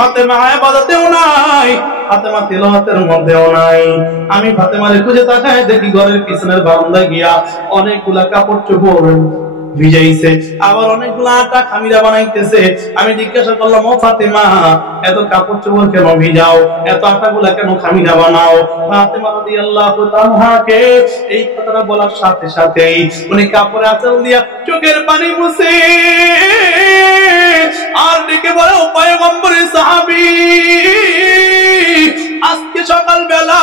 ফাতেমা ইবাদতেও নাই, ফাতেমা তিলাওয়াতের মধ্যেও নাই। আমি ফাতেমারে খুঁজে তাকায় দেখি ঘরের পিছনের বারান্দায় গিয়া অনেকগুলা কাপড় চোপড় ভিজাইছে, আবার অনেকগুলা আটা খামিরা বানাইতেছে। আমি জিজ্ঞাসা করলাম, ও ফাতেমা, এত কাপড় চোপড় কেন ভিজাও, এত আটাগুলা কেন খামিরা বানাও? ফাতেমা রাদিয়াল্লাহু তাআলাকে এই কথাটা বলার সাথে সাথেই উনি কাপড়ে আঁচল দিয়া চোখের পানি মুছে আর ডেকে বলে, ও পয়গম্বরের সাহাবী, আজকে সকালবেলা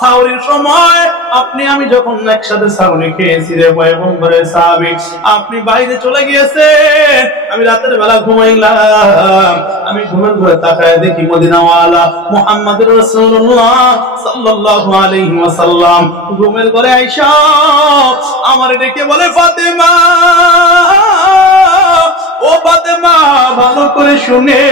সাহরির সময় আপনি আমি যখন একসাথে সাহরি খেয়েছি রে পয়গম্বরের সাহাবী, আপনি বাইরে চলে গিয়েছেন, আমি রাতের বেলা ঘুমাইলাম। আমি ঘুমের ঘরে তাকায় দেখি মদিনাওয়ালা মুহাম্মদুর রাসূলুল্লাহ সাল্লাল্লাহু আলাইহি ওয়াসাল্লাম ঘুমের ঘরে আয়েশা আমারে ডেকে বলে, ফাতেমা, ও ফাতেমা, ভালো করে শুনে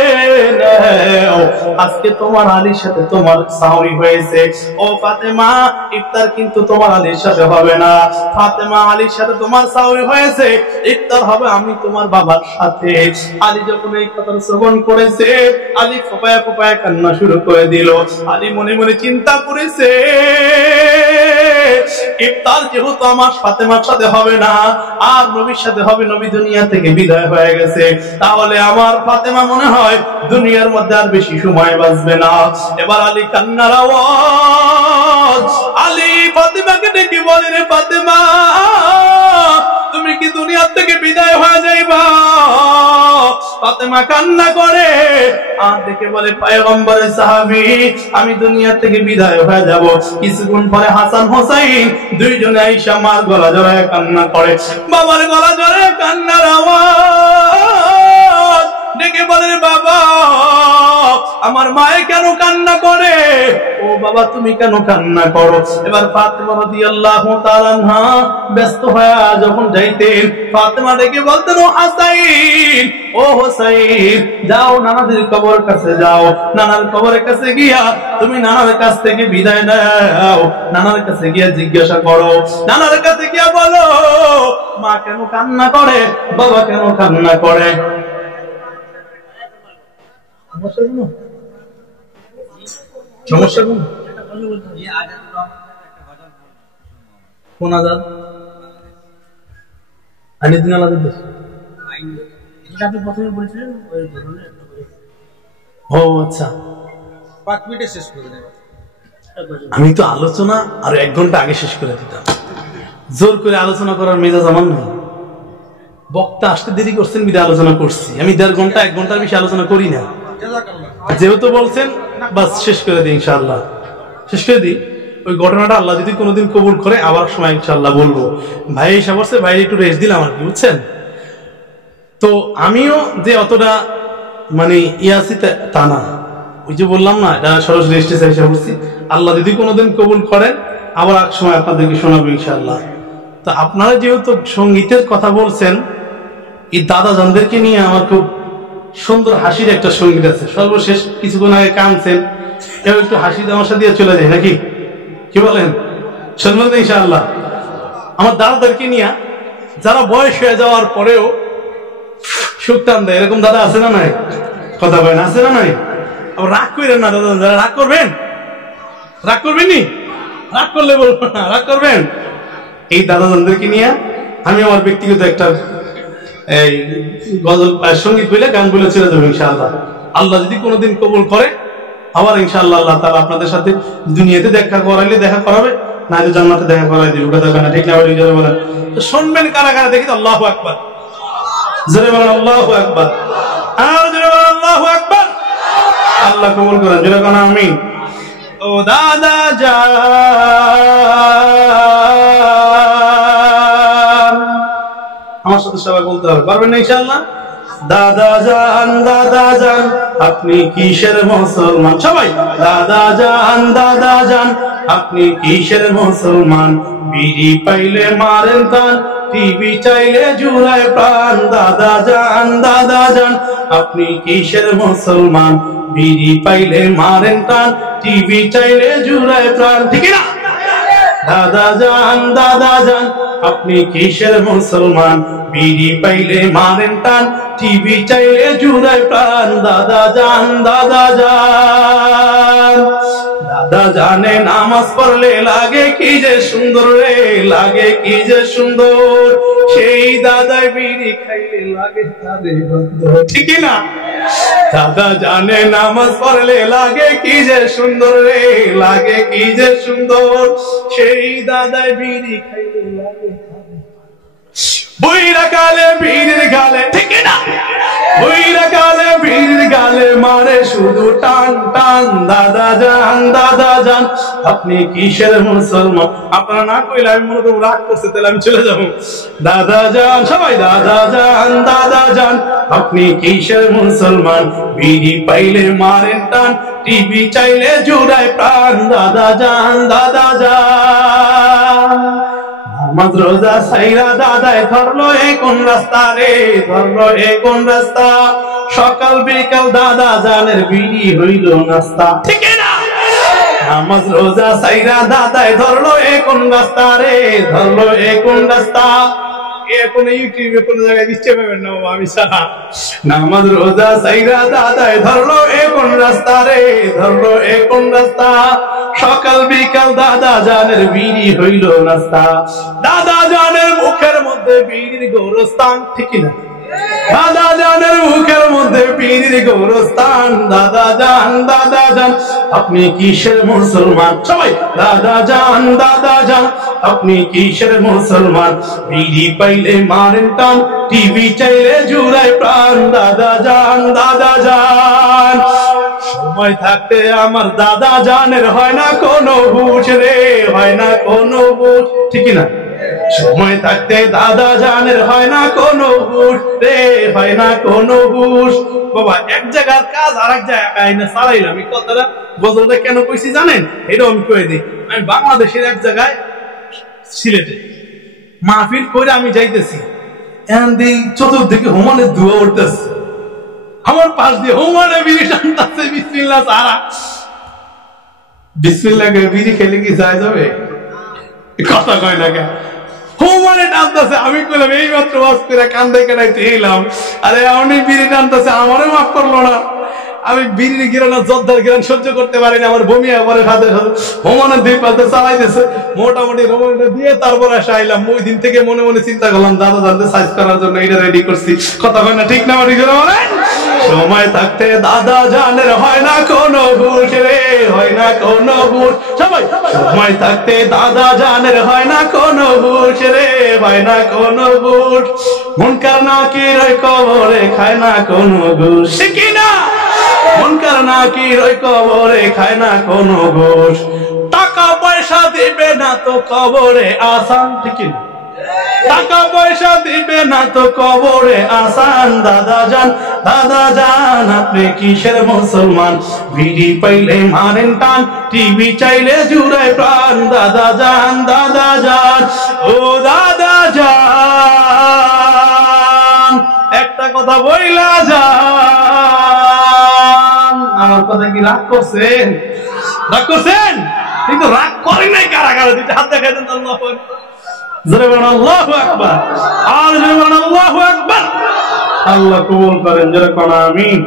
নাও, আজকে তোমার আলীর সাথে তোমার সাহরি হয়েছে। ও ফাতেমা, ইফতার কিন্তু তোমার আলীর সাথে হবে না। ফাতেমা, আলীর সাথে তোমার সাহরি হয়েছে, ইফতার হবে আমি তোমার বাবার সাথে। আলী যখন এই কথা শ্রবণ করেছে, আলী ফোপায়া ফোপায়া কান্না শুরু করে দিল। আলী মনে মনে চিন্তা করেছে, ইফতার যেহেতু আমার ফাতেমার সাথে হবে না, আর নবীর সাথে হবে, নবী দুনিয়া থেকে বিদায় হয়ে গেছে, তাহলে আমার ফাতেমা মনে হয় দুনিয়ার মধ্যে আর বেশি সময় বাঁচবে না। এবার আলী কান্নার আওয়াজ, আলী ফাতেমাকে ডেকে বলে, রে ফাতেমা, তুমি কি দুনিয়া থেকে বিদায় হয়ে যাইবা? ফাতেমা কান্না করে আর ডেকে বলে, পয়গম্বরের সাহাবী, আমি দুনিয়া থেকে বিদায় হয়ে যাব। কিছুক্ষণ পরে হাসান হোসাইন দুইজনে আয়েশা মার গলা জড়ায় কান্না করে। বাবার গলা জড়ায় কান্নার আওয়াজ, ডেকে বলে, বাবা, আমার মায়ে কেন কান্না করে? ও বাবা, তুমি কেন কান্না করো? এবার ফাতেমা রাদিয়াল্লাহু তাআলা আনহা ব্যস্ত হয়ে যখন যাইতেন, ফাতেমা ডেকে বলতেন, ও হাসাইন, ও হোসাইন, যাও নানাদের কবর কাছে যাও, নানার কবরের কাছে গিয়া তুমি নানার কাছ থেকে বিদায় নাও, নানার কাছে গিয়া জিজ্ঞাসা করো, নানার কাছে গিয়া বলো, মা কেন কান্না করে, বাবা কেন কান্না করে। সমস্যা কোন কোন আজাদ আনিদিন আলাদা দেশ আপনি প্রথমে বলেছিলেন ওই ধরনের। ও আচ্ছা, 5 মিনিটে শেষ করে দেব। আমি তো আলোচনা আর 1 ঘন্টা আগে শেষ করে দিতাম। জোর করে আলোচনা করার মেজাজ আমার নেই। বক্তা আসতে দেরি করছেন, বিদায় আলোচনা করছি। আমি 1.5 ঘন্টা 1 ঘন্টার বেশি আলোচনা করি না। যেহেতু বলছেন, বাস শেষ করে দিই, ইনশাআল্লাহ শেষ করে দিই। ওই ঘটনাটা আল্লাহ যদি কোনোদিন কবুল করে আবার সময় ইনশাআল্লাহ বলবো। ভাই এসে বলছে, ভাই একটু রেস্ট দিলাম আর কি, বুঝছেন। তো আমিও যে অতটা মানে ইয়াসি তা না, ওই যে বললাম না, এটা সরস রেস্টে চাইছে বলছি। আল্লাহ যদি কোনোদিন কবুল করেন আবার এক সময় আপনাদেরকে শোনাবো ইনশাআল্লাহ। তো আপনারা যেহেতু সঙ্গীতের কথা বলছেন, এই দাদা জানদেরকে নিয়ে আমার খুব সুন্দর হাসির একটা সঙ্গীত আছে। সর্বশেষ কিছুক্ষণ আগে কানছেন, এও একটু হাসি তামাশা দিয়ে চলে যায় নাকি, কি বলেন? শুনবেন তো ইনশাআল্লাহ। আমার দাদাদেরকে নিয়ে, যারা বয়স হয়ে যাওয়ার পরেও সুখ টান দেয়, এরকম দাদা আছে না নাই? কথা বলেন, আছে না নাই? আবার রাগ করেন না দাদা, যারা রাগ করবেন, রাগ করবেননি, রাগ করলে বলবো না, রাগ করবেন। এই দাদাদেরকে নিয়ে আমি আমার ব্যক্তিগত একটা এই গজল সঙ্গীত বলে গান বলে ছেড়ে যাবো ইনশাআল্লাহ। আল্লাহ যদি কোনোদিন কবুল করে আবার ইনশাআল্লাহ আল্লাহ তাআলা আপনাদের সাথে দুনিয়াতে দেখা করাইলে দেখা করাবে, না হলে জান্নাতে দেখা করাই দিবে। কথা বলেন, ঠিক না? জোরে বলেন। তো শুনবেন কারা কারা, দেখি তো। আল্লাহু আকবার, জোরে বলেন আল্লাহু আকবার, আর জোরে বলেন আল্লাহু আকবার। আল্লাহ কবুল করেন, জোরে বলেন আমিন। ও দাদা জান, আমার সাথে সবাই বলতে হবে, পারবেন না ইনশাআল্লাহ? দাদা জান, দাদা জান, আপনি কিসের মুসলমান? সবাই দাদা জান, দাদা জান, আপনি কিসের মুসলমান? বিড়ি পাইলে মারেন টান, টিভি চাইলে জুড়ায় প্রাণ। দাদা জান, দাদা জান, আপনি কিসের মুসলমান? বিড়ি পাইলে মারেন টান, টিভি চাইলে জুড়ায় প্রাণ। ঠিক না? দাদা জান আপনি কিসের মুসলমান? বিড়ি পাইলে মারেন টান, টিভি চাইলে জুড়ায় প্রাণ। দাদা জান দাদা জানে নামাজ পড়লে লাগে কি যে সুন্দর রে, লাগে কি যে সুন্দর। সেই দাদাই বিড়ি খাইলে লাগে তারে বন্ধ, ঠিক না? দাদা জানে নামাজ পড়লে লাগে কি যে সুন্দর রে, লাগে কি যে সুন্দর। সেই দাদাই বিড়ি খাইলে লাগে বইরা কালে বীরের গালে, ঠিক না? বইরা কালে বীরের গালে মারে শুধু টান টান। দাদা জান আপনি কিসের মুসলমান? আপনারা না কইলে আমি মনে করবো রাগ করছে, তাহলে আমি চলে যাবো। দাদা জান, সবাই দাদা জান আপনি কিসের মুসলমান? বিড়ি পাইলে মারেন টান, টিভি চাইলে জুড়ায় প্রাণ। দাদা জান নামাজ রোজা সাইরা দাদায় ধরলো এ কোন রাস্তা রে, ধরলো এ কোন রাস্তা। সকাল বিকাল দাদা জানের বিড়ি হইল নাস্তা, ঠিক না? নামাজ রোজা সাইরা দাদায় ধরলো এ কোন রাস্তা রে, ধরলো এ কোন রাস্তা। এখন ইউটিউবে কোন জায়গায় দিচ্ছে পাবেন না আমি সারা। নামাজ রোজা সাইরা দাদায় ধরলো এ কোন রাস্তা রে, ধরলো এ কোন রাস্তা। সকাল বিকাল দাদা জানের বিড়ি হইল নাস্তা। দাদা জানের মুখের মধ্যে বিড়ির গোরস্থান, ঠিক না? দাদা জানের মুখের মধ্যে বিড়ির গোরস্থান। দাদা জান আপনি কিসের মুসলমান? সবাই দাদা জান আপনি কিসের মুসলমান? বিড়ি পাইলে মারেন টান, টিভি চাইলে জুড়ায় প্রাণ। দাদা জান সময় থাকতে আমার দাদা জানের হয় না কোনো হুঁশ রে, হয় না কোনো হুঁশ, ঠিক না? সময় থাকতে দাদা জানের হয় না কোনো হুঁশ রে, হয় না কোনো হুঁশ। বাবা এক জায়গার কাজ আর এক জায়গায় না চালাইলাম। এই কথাটা গজলটা কেন কইছি জানেন? এটাও আমি কয়ে দিই। আমি বাংলাদেশের এক জায়গায় সিলেটে মাহফিল করে আমি যাইতেছি, চতুর্দিকে হুমানের ধোঁয়া উঠতেছে। আমার পাশ দিয়ে হুমানে বিড়ি টানতেছে, বিসমিল্লাহ সারা। বিসমিল্লাহ বিড়ি খেলে কি যায় যাবে? কথা কয় না কেন? হুমানে টানতেছে। আমি কইলাম এই মাত্র ওয়াজ করে কান্দে কাটাইতে এলাম, আরে আমি বিড়ি টানতেছে, আমারও মাফ করলো না। আমি বিড়ি গিরানো জর্দার গিরান সহ্য করতে পারি না, আমার বমি আবার সাথে সাথে হোমানের দুই পাশে চালাইতেছে। মোটামুটি রোমানটা দিয়ে তারপর এসে আইলাম। ওই দিন থেকে মনে মনে চিন্তা করলাম দাদা জানতে সাইজ করার জন্য এটা রেডি করছি। কথা হয় না, ঠিক না? আমার সময় থাকতে দাদা জানের হয় না কোনো হুঁশ রে, হয় না কোনো হুঁশ। সবাই সময় থাকতে দাদা জানের হয় না কোনো হুঁশ রে, হয় না কোনো হুঁশ। মুনকার নাকির ওই কবরে খায় না কোনো ঘুষ, কি না? মুনকার নাকির ওই কবরে খায় না কোনো ঘুষ। টাকা পয়সা দিবে না তো কবরে আসান, ঠিক না? টাকা পয়সা দিবে না তো কবরে আসান। দাদা জান আপনি কিসের মুসলমান? বিড়ি পাইলে মারেন টান, টিভি চাইলে জুড়ায় প্রাণ। দাদা জান ও দাদা জান একটা কথা বইলা যান। আমার কথা কি রাগ করছেন? রাগ করছেন? কিন্তু রাগ করেন নাই কারা কারা? দুইটা হাত দেখাই দেন। আল্লাহু আকবার, আল্লাহু আকবার। আল্লাহ কবুল করেন, যেরকম আমিন।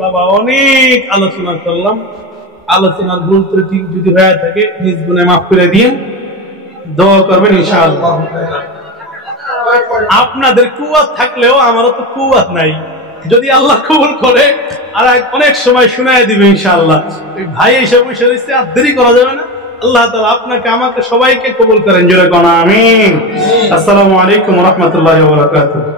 বাবা অনেক আলোচনা করলাম, আলোচনার ভুল ত্রুটি যদি হয়ে থাকে নিজ গুণে মাফ করে দিয়ে দোয়া করবেন ইনশাআল্লাহ। আপনাদের কুয়াত থাকলেও আমারও তো কুয়াত নাই, যদি আল্লাহ কবুল করে আর অনেক সময় শুনায় দিবে ইনশাআল্লাহ। ভাই এসে বসে রয়েছে, আর দেরি করা যাবে না। আল্লাহ তাআলা আপনাকে আমাকে সবাইকে কবুল করেন, জোরে কোন আমিন। আসসালামু আলাইকুম ওয়া রাহমাতুল্লাহি ওয়া বারাকাতুহু।